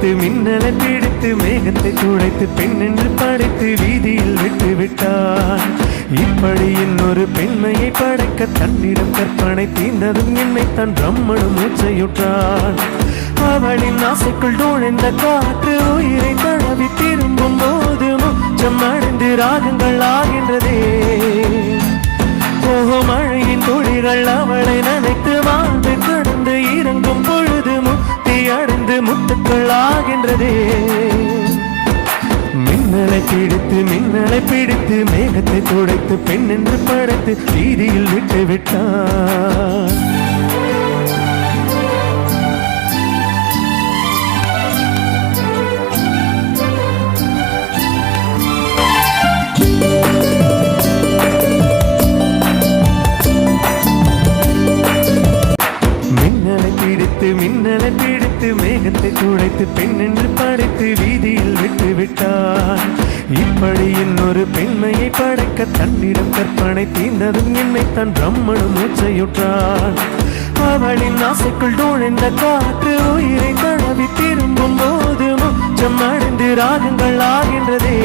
பிடித்து மின்னலை பிடித்து மேகத்தை துடைத்து பெண் என்று படைத்து வீதியில் விட்டு விட்டான். இப்படி இன்னொரு பெண்மையை படைக்க தன்னிடம் கற்பனை தீர்ந்ததும் என்னை தன் பிரம்மனும் மூச்சையுற்றான். அவளின் ஆசைக்குள் நுழைந்த காற்று உயிரை தடவி திரும்பும் போது மூச்சம் அடைந்து ராகங்கள் ஆகின்றதே. ஓஹோ, மழையின் துளிகள் அவளை நினைத்து வாழ்ந்து கடந்து இறங்கும் பொழுது முக்தி அடைந்து முத்துக்கள் ஆகின்றதே. மின்னலை பிடித்து மேகத்தை துடைத்து பெண் என்று படைத்து வீதியில் விட்டு விட்டான். மின்னலை பிடித்து மேகத்தை துடைத்து பெண் என்று படைத்து வீதியில் விட்டு விட்டான். இப்படி இன்னொரு பெண்மையை படைக்க தன்னிடம் கற்பனை தீர்ந்ததும் என்னை தன் பிரம்மனும் மூச்சையுற்றான். அவளின் ஆசைக்குள் நுழைந்த காற்று உயிரை தடவி திரும்பும் போது மூச்சம் அடைந்து ராகங்கள் ஆகின்றதே.